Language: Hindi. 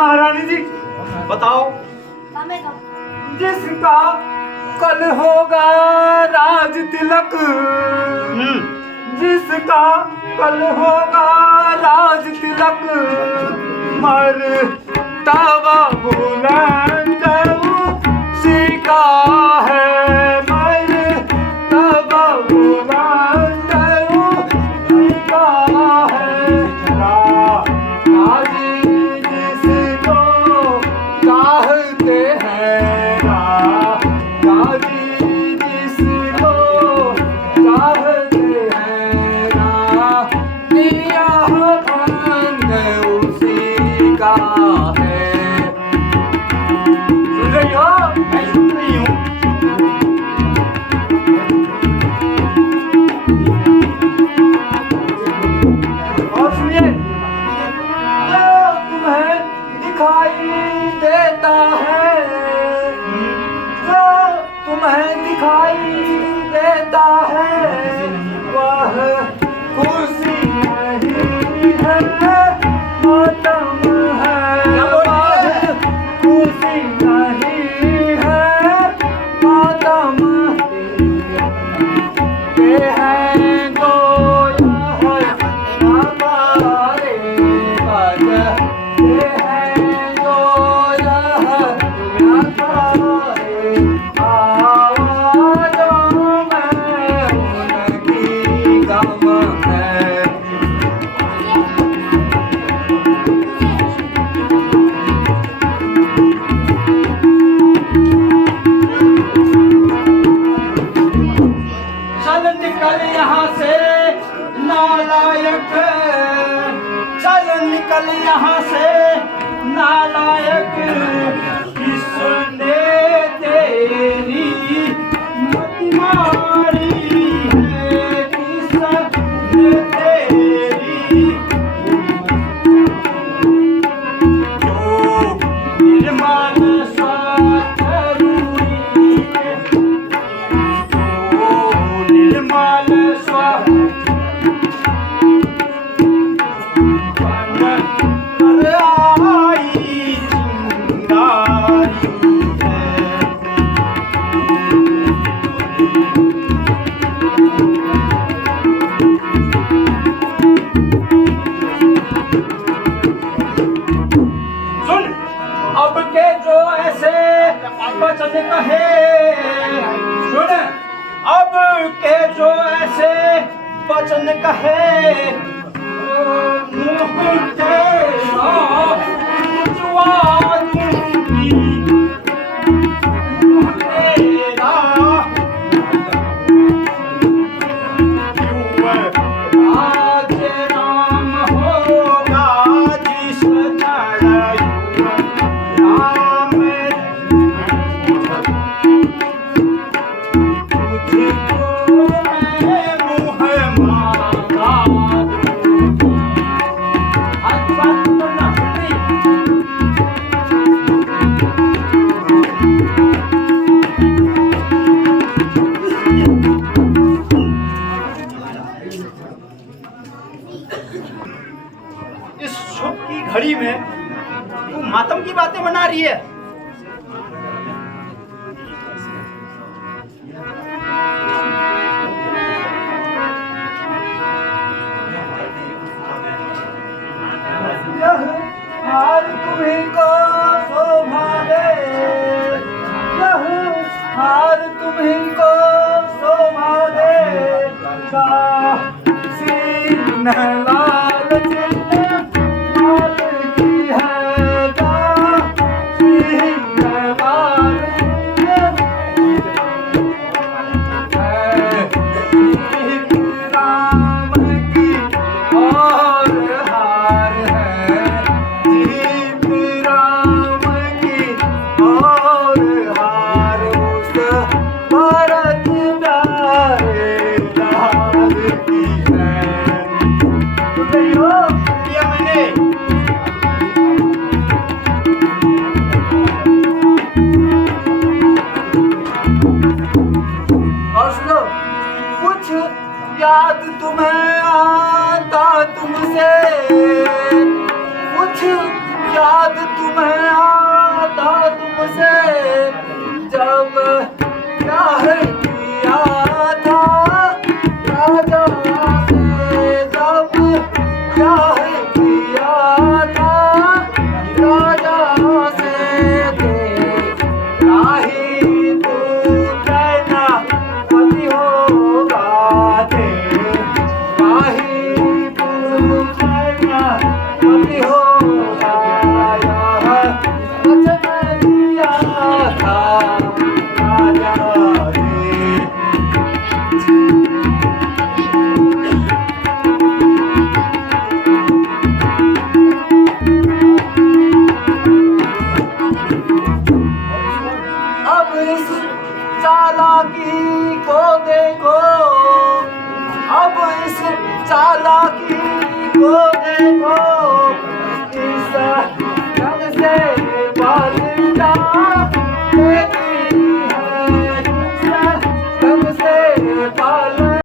महारानी जी बताओ। जिसका कल होगा राज तिलक, जिसका कल होगा राज तिलक, मर तवा बुलंद उसी का है, मर तवा बुलंद उसी का है। राजी जिसको चाहते हैं, राजी जिसको चाहते हैं, दिया बंद उसी का है। सुन रही हो? मैं सुन रही हूँ। और सुनिए, जो तुम्हें दिखाई देता है, जो तुम्हें दिखाई देता है, वह खुशी नहीं है, मातम है। वह खुशी नहीं है, मातम के हैं गोया है हमारे बज, के हैं गोया है हमारे आवाज़ों में उनकी गम है। चल निकल यहाँ से नालायक, चल निकल यहाँ से नालायक, किसने तेरी मत मारी है, किसने तेरी जो निर्मल स्वच्छ रूही है, निर्मल स्वच्छ बन कर आई चिंगारी है। सुन, अब के जो ऐसे वचन कहे, सुन, अब के जो ऐसे वचन कहे, मुँह तेरा खिंचवा दूंगी, मुँह तेरा आज राम होगा जिस तरह राम तुझको मैं मुँह मांगा दूँ। आज बात करना सुनी। इस शुभ की घड़ी में तू मातम की बातें बना रही है। यह हार तुम्हीं को शोभा दे, यह हार तुम्हीं को शोभा दे, सीन लाल चिन्ह लाल की है, सीन लाल राम की और हार है, जीत राम की और हार, उस भरत प्यारे लाल की है। सुन हो? किया मैंने। और सुनो, कुछ याद तुम्हें आता तुमसे, कुछ याद तुम्हें पति हो आया वचन दिया था राजा ने। अब इस चालाकी को देखो, अब इस चालाकी को देखो,